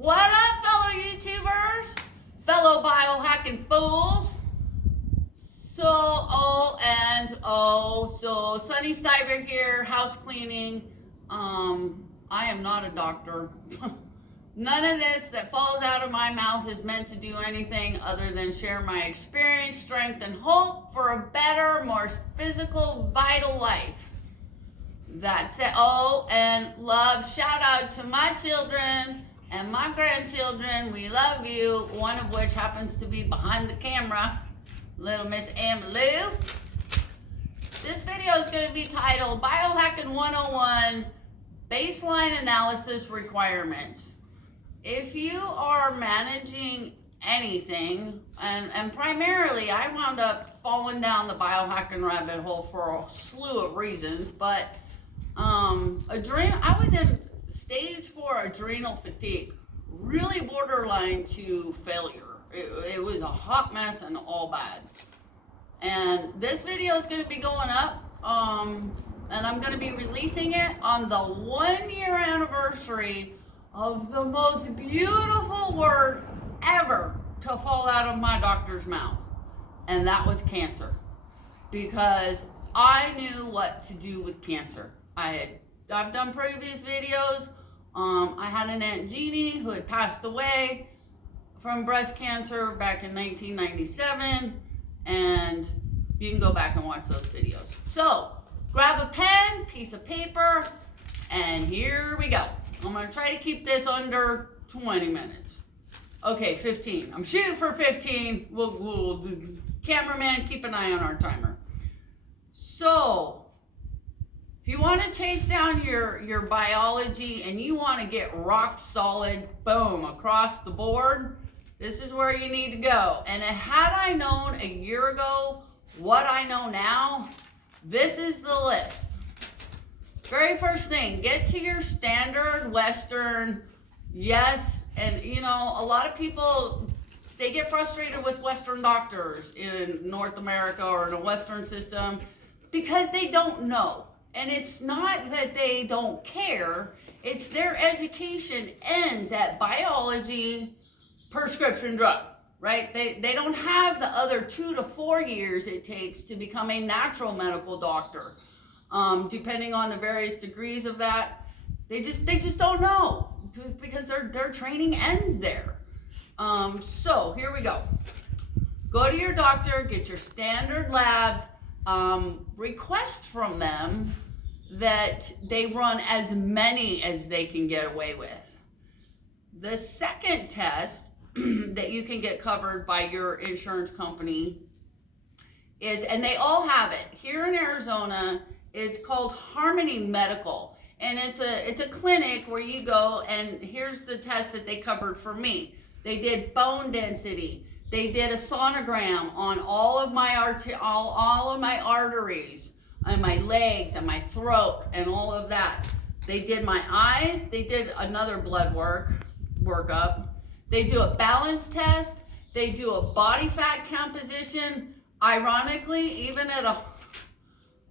What up, fellow YouTubers? Fellow biohacking fools? So Sunny Cyber here, house cleaning. I am not a doctor. None of this that falls out of my mouth is meant to do anything other than share my experience, strength, and hope for a better, more physical, vital life. That's it. Oh, and love, shout out to my children and my grandchildren. We love you. One of which happens to be behind the camera, little Miss Amalou. This video is going to be titled Biohacking 101 Baseline Analysis Requirements. If you are managing anything, and primarily I wound up falling down the biohacking rabbit hole for a slew of reasons, but I was in stage 4 adrenal fatigue, really borderline to failure. It was a hot mess and all bad. And this video is going to be going up, and I'm going to be releasing it on the 1-year anniversary of the most beautiful word ever to fall out of my doctor's mouth, and that was cancer. Because I knew what to do with cancer. I've done previous videos. I had an Aunt Jeannie who had passed away from breast cancer back in 1997, and you can go back and watch those videos. So grab a pen, piece of paper, and here we go. I'm gonna try to keep this under 20 minutes. Okay, 15. I'm shooting for 15. We'll do. Cameraman, keep an eye on our timer. So if you want to chase down your biology and you want to get rock solid, boom, across the board, this is where you need to go. And had I known a year ago what I know now, this is the list. Very first thing, get to your standard Western, yes, and you know, a lot of people, they get frustrated with Western doctors in North America or in a Western system because they don't know. And it's not that they don't care, it's their education ends at biology, prescription drug, right? They don't have the other 2 to 4 years it takes to become a natural medical doctor. Depending on the various degrees of that, they just don't know because their training ends there. So here we go. Go to your doctor, get your standard labs, request from them that they run as many as they can get away with. The second test that you can get covered by your insurance company is, and they all have it here in Arizona, it's called Harmony Medical, and it's a clinic where you go, and here's the test that they covered for me. They did bone density. They did a sonogram on all of my arteries and my legs and my throat and all of that. They did my eyes. They did another blood workup. They do a balance test. They do a body fat composition. Ironically, even at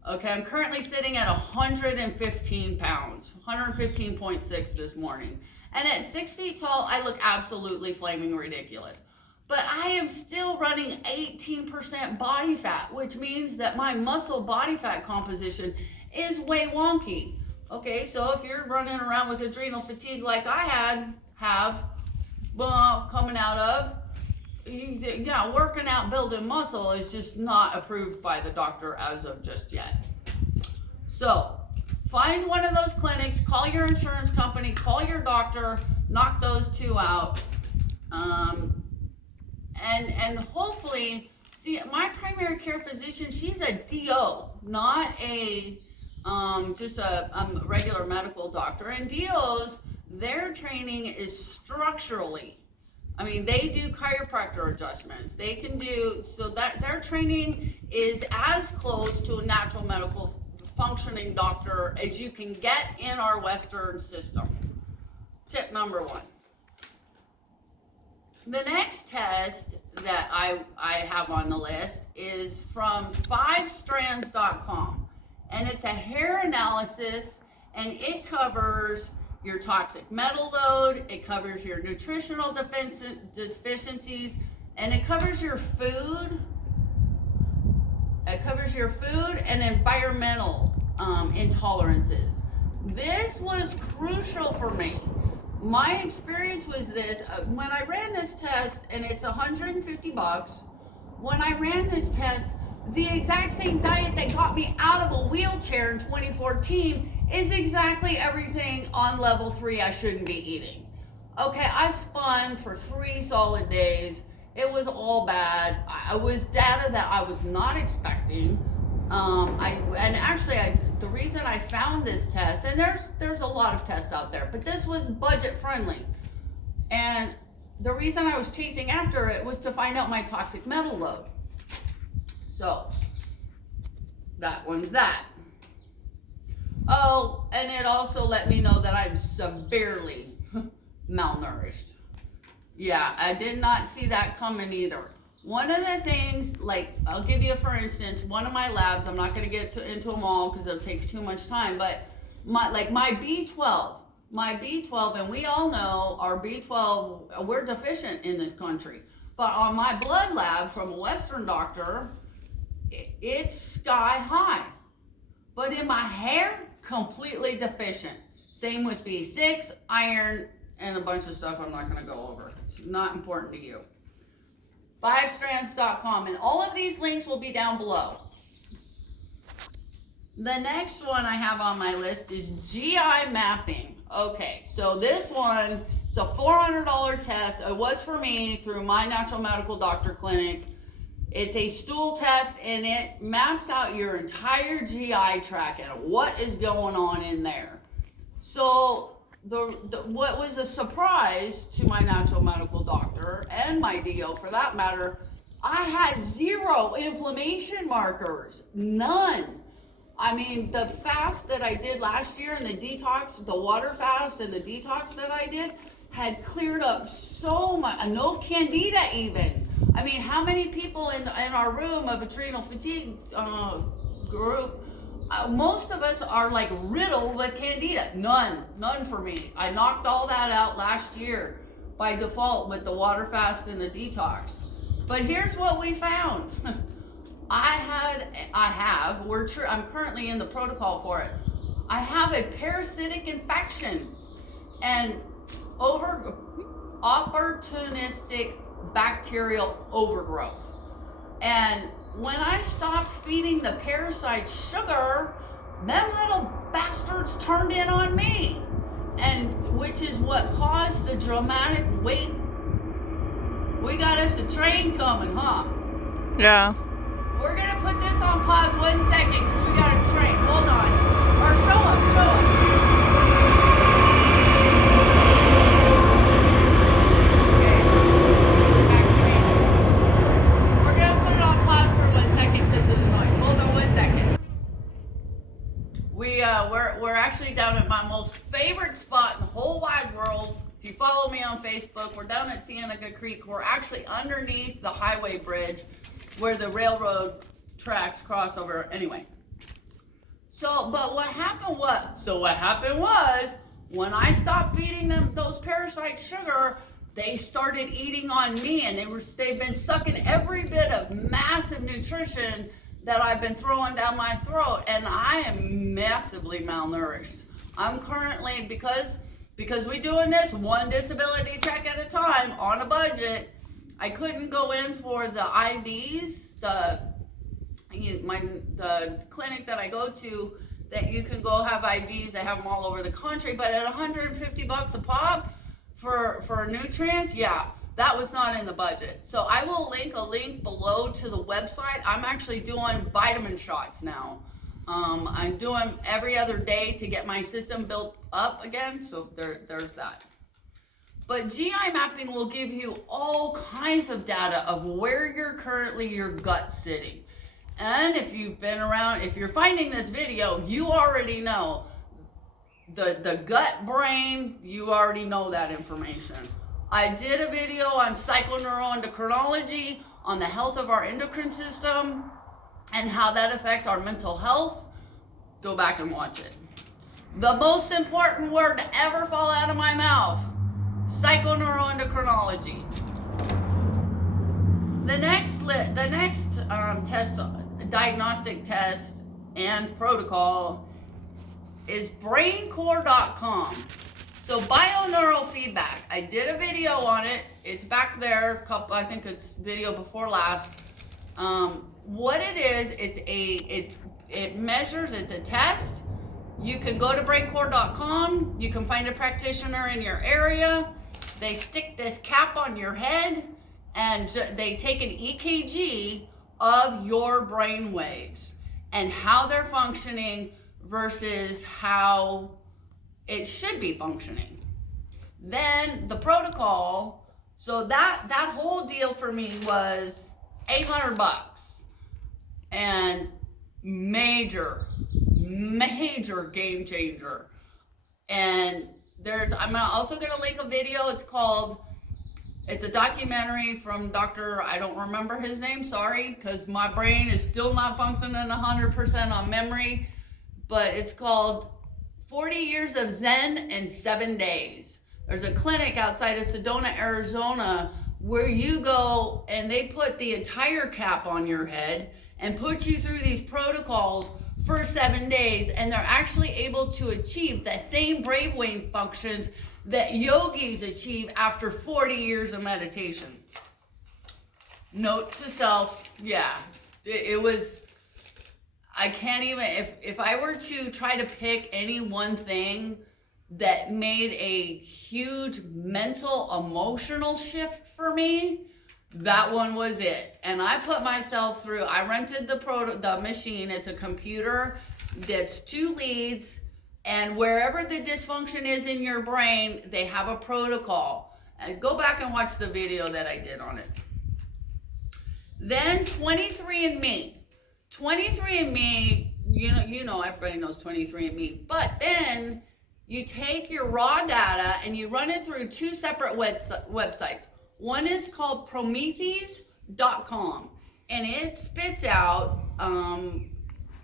I'm currently sitting at 115 pounds, 115.6 this morning. And at 6 feet tall, I look absolutely flaming ridiculous. But I am still running 18% body fat, which means that my muscle body fat composition is way wonky. Okay, so if you're running around with adrenal fatigue like I have coming out of, yeah, working out, building muscle is just not approved by the doctor as of just yet. So find one of those clinics, call your insurance company, call your doctor, knock those 2 out. And hopefully, see, my primary care physician, she's a DO, not a just a regular medical doctor. And DOs, their training is structurally. I mean, they do chiropractor adjustments. They can do, so that their training is as close to a natural medical functioning doctor as you can get in our Western system. Tip number 1. The next test that I have on the list is from 5strands.com, and it's a hair analysis, and it covers your toxic metal load, it covers your nutritional deficiencies, and it covers your food. It covers your food and environmental intolerances. This was crucial for me. My experience was this, when I ran this test, and it's $150, when I ran this test, the exact same diet that got me out of a wheelchair in 2014 is exactly everything on level 3 I shouldn't be eating. Okay, I spun for 3 solid days. It was all bad. It was data that I was not expecting. The reason I found this test, and there's a lot of tests out there, but this was budget friendly. And the reason I was chasing after it was to find out my toxic metal load. So that one's that. Oh, and it also let me know that I'm severely malnourished. Yeah, I did not see that coming either. One of the things, like, I'll give you for instance, one of my labs, I'm not going to get into them all because it'll take too much time, but my B12, and we all know our B12, we're deficient in this country. But on my blood lab from a Western doctor, it's sky high. But in my hair, completely deficient. Same with B6, iron, and a bunch of stuff I'm not going to go over. It's not important to you. 5strands.com, and all of these links will be down below. The next one I have on my list is GI mapping. Okay, so this one, it's a $400 test. It was for me through my natural medical doctor clinic. It's a stool test, and it maps out your entire GI tract and what is going on in there. So what was a surprise to my natural medical doctor and my DO for that matter, I had 0 inflammation markers, none. I mean, the fast that I did last year and the detox, the water fast and the detox that I did had cleared up so much, no candida even. I mean, how many people in our room of adrenal fatigue group, most of us are like riddled with candida. None for me. I knocked all that out last year by default with the water fast and the detox. But here's what we found. I'm currently in the protocol for it. I have a parasitic infection and opportunistic bacterial overgrowth. And when I stopped feeding the parasites sugar, them little bastards turned in on me, and which is what caused the dramatic weight. We got us a train coming, huh? Yeah. We're gonna put this on pause 1 second because we got a train. Hold on. Or show up. We're actually down at my most favorite spot in the whole wide world. If you follow me on Facebook, we're down at Cienega Creek. We're actually underneath the highway bridge where the railroad tracks cross over. Anyway. What happened was when I stopped feeding them those parasites sugar, they started eating on me, and they've been sucking every bit of massive nutrition that I've been throwing down my throat, and I am massively malnourished. I'm currently, because we're doing this one disability check at a time on a budget, I couldn't go in for the IVs, the clinic that I go to, that you can go have IVs, they have them all over the country, but at $150 a pop for nutrients, yeah, that was not in the budget. So I will link a link below to the website. I'm actually doing vitamin shots now. I'm doing every other day to get my system built up again, so there's that. But GI mapping will give you all kinds of data of where you're currently your gut's sitting. And if you've been around, if you're finding this video, you already know the gut brain, you already know that information. I did a video on psychoneuroendocrinology, on the health of our endocrine system and how that affects our mental health. Go back and watch it. The most important word to ever fall out of my mouth: psychoneuroendocrinology. The next test, diagnostic test and protocol is braincore.com. So bioneurofeedback. I did a video on it. It's back there. I think it's video before last. What it is, it measures. It's a test. You can go to braincore.com. You can find a practitioner in your area. They stick this cap on your head, and they take an EKG of your brain waves and how they're functioning versus how it should be functioning. Then the protocol. So that whole deal for me was $800, and major game changer. And I'm also gonna link a video. It's a documentary from Dr. I don't remember his name, sorry, because my brain is still not functioning 100% on memory, but it's called 40 Years of Zen in 7 Days. There's a clinic outside of Sedona, Arizona, where you go and they put the entire cap on your head and put you through these protocols for 7 days, and they're actually able to achieve the same brainwave functions that yogis achieve after 40 years of meditation. Note to self, yeah, it was, I can't even, if I were to try to pick any one thing that made a huge mental, emotional shift for me, that one was it. And I put myself through, I rented the machine. It's a computer that's 2 leads, and wherever the dysfunction is in your brain, they have a protocol. And go back and watch the video that I did on it. Then 23andMe. 23andMe, you know, everybody knows 23andMe, but then you take your raw data and you run it through 2 separate websites. One is called Prometheus.com, and it spits out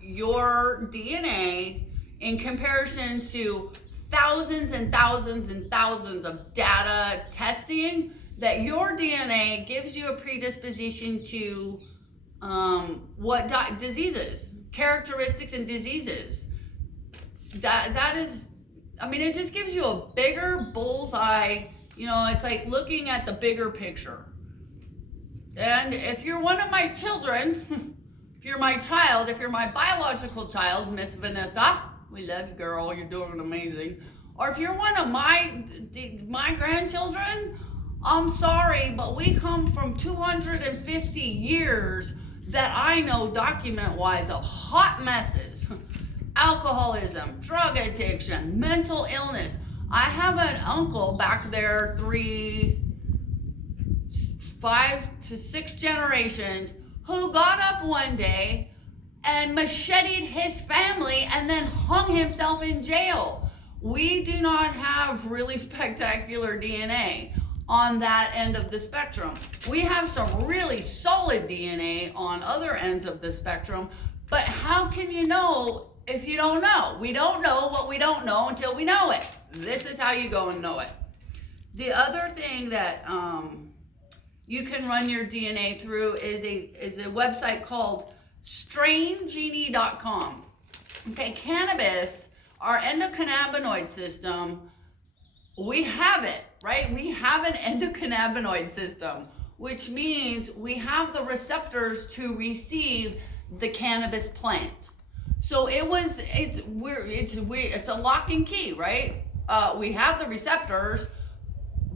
your DNA in comparison to thousands and thousands and thousands of data testing, that your DNA gives you a predisposition to diseases, characteristics and diseases. That is, I mean, it just gives you a bigger bullseye. You know, it's like looking at the bigger picture. And if you're one of my children, if you're my child, if you're my biological child, Miss Vanessa, we love you, girl, you're doing amazing. Or if you're one of my grandchildren, I'm sorry, but we come from 250 years that I know document-wise of hot messes. Alcoholism, drug addiction, mental illness. I have an uncle back there 5 to 6 generations who got up one day and macheted his family and then hung himself in jail. We do not have really spectacular DNA on that end of the spectrum. We have some really solid DNA on other ends of the spectrum, but how can you know if you don't know? We don't know what we don't know until we know it. This is how you go and know it. The other thing that you can run your DNA through is a website called straingenie.com. Okay, cannabis, our endocannabinoid system, we have it, right? We have an endocannabinoid system, which means we have the receptors to receive the cannabis plant. So it's a lock and key, right? We have the receptors,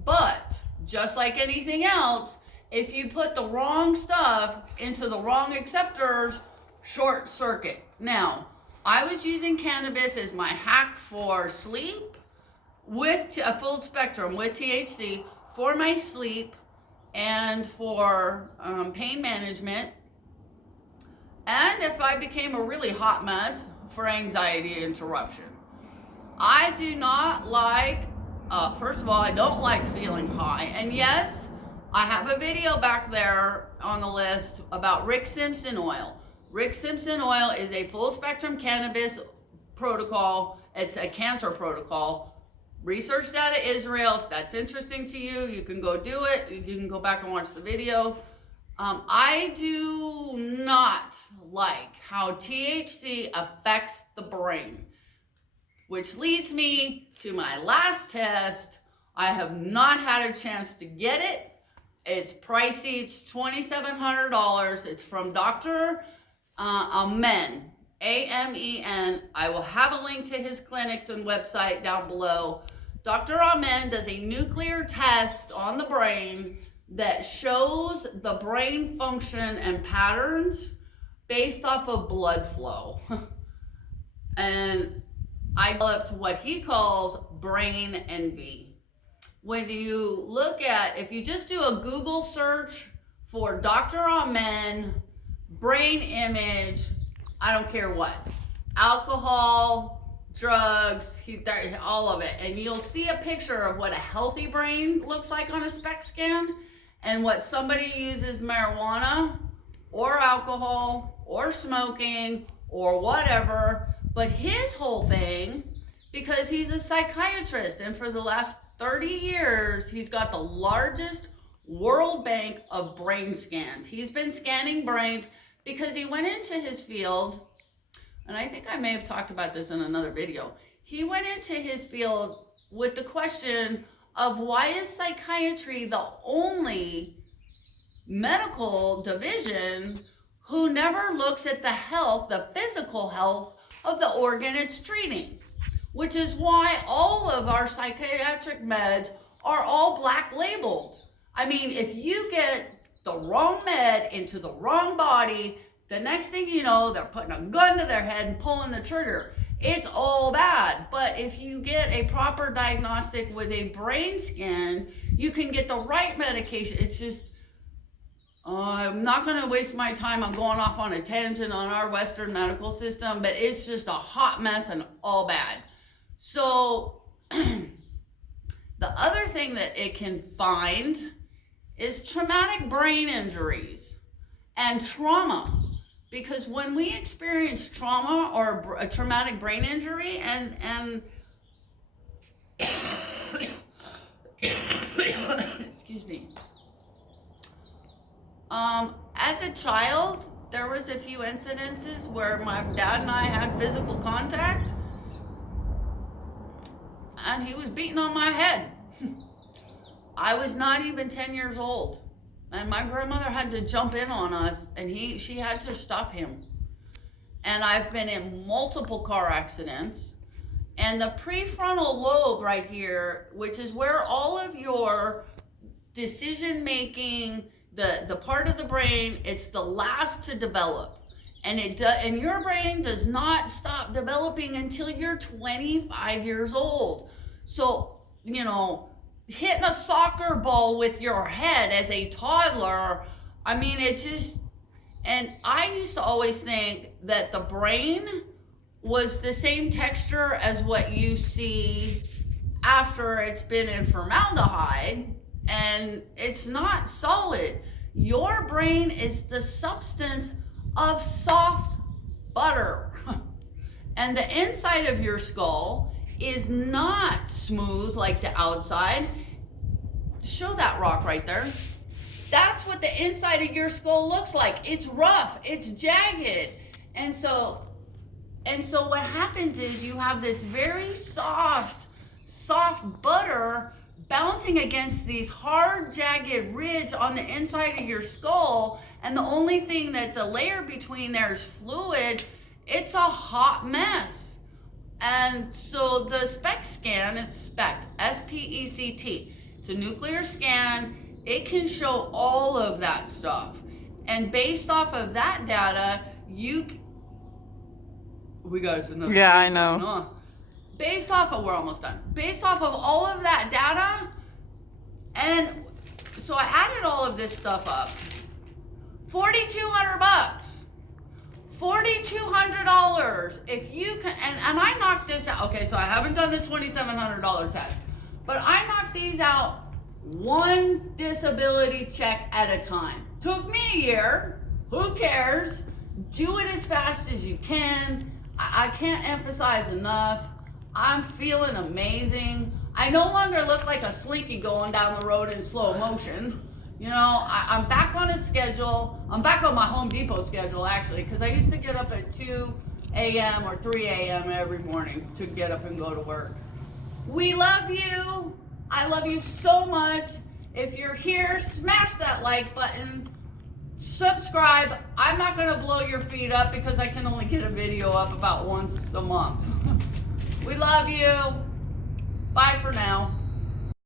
but just like anything else, if you put the wrong stuff into the wrong acceptors, short circuit. Now, I was using cannabis as my hack for sleep, with a full spectrum with THC for my sleep and for pain management. And if I became a really hot mess, for anxiety interruption. I do not like, first of all, I don't like feeling high. And yes, I have a video back there on the list about Rick Simpson oil. Rick Simpson oil is a full spectrum cannabis protocol It's a cancer protocol. Researched out of Israel. If that's interesting to you, you can go do it. You can go back and watch the video. I do not like how THC affects the brain, which leads me to my last test. I have not had a chance to get it. It's pricey. It's $2,700. It's from Dr. Amen. Amen. I will have a link to his clinics and website down below. Dr. Amen does a nuclear test on the brain that shows the brain function and patterns based off of blood flow. And I developed what he calls brain envy. When you look at, if you just do a Google search for Dr. Amen, brain image, I don't care what, alcohol, drugs, all of it, and you'll see a picture of what a healthy brain looks like on a SPECT scan, and what somebody uses marijuana or alcohol or smoking or whatever. But his whole thing, because he's a psychiatrist, and for the last 30 years, he's got the largest World Bank of brain scans. He's been scanning brains because he went into his field, and I think I may have talked about this in another video. He went into his field with the question of why is psychiatry the only medical division who never looks at the health, the physical health of the organ it's treating, which is why all of our psychiatric meds are all black labeled. I mean, if you get the wrong med into the wrong body, the next thing you know, they're putting a gun to their head and pulling the trigger. It's all bad. But if you get a proper diagnostic with a brain scan, you can get the right medication. It's just, I'm not going to waste my time on going off on a tangent on our Western medical system, but it's just a hot mess and all bad. So the other thing that it can find is traumatic brain injuries and trauma. Because when we experience trauma or a traumatic brain injury and excuse me, as a child, there was a few incidences where my dad and I had physical contact, and he was beating on my head. I was not even 10 years old. And my grandmother had to jump in on us, and she had to stop him. And I've been in multiple car accidents. And the prefrontal lobe right here, which is where all of your decision making, the part of the brain, it's the last to develop. And your brain does not stop developing until you're 25 years old. So, you know, hitting a soccer ball with your head as a toddler, I mean, it just, and I used to always think that the brain was the same texture as what you see after it's been in formaldehyde, and it's not solid. Your brain is the substance of soft butter. And the inside of your skull is not smooth like the outside. Show that rock right there. That's what the inside of your skull looks like. It's rough, it's jagged. And so what happens is you have this very soft butter bouncing against these hard, jagged ridge on the inside of your skull, and the only thing that's a layer between there is fluid. It's a hot mess. And so the SPECT scan, it's SPECT, S-P-E-C-T. It's a nuclear scan. It can show all of that stuff. And based off of that data, we got us another. Yeah, I know. Based off of, we're almost done. Based off of all of that data, and so I added all of this stuff up. $4,200. $4,200 if you can, and I knocked this out. Okay, so I haven't done the $2,700 test, but I knocked these out one disability check at a time. Took me a year. Who cares? Do it as fast as you can. I can't emphasize enough. I'm feeling amazing. I no longer look like a slinky going down the road in slow motion. You know, I'm back on a schedule. I'm back on my Home Depot schedule, actually, because I used to get up at 2 a.m. or 3 a.m. every morning to get up and go to work. We love you. I love you so much. If you're here, smash that like button. Subscribe. I'm not going to blow your feet up because I can only get a video up about once a month. We love you. Bye for now.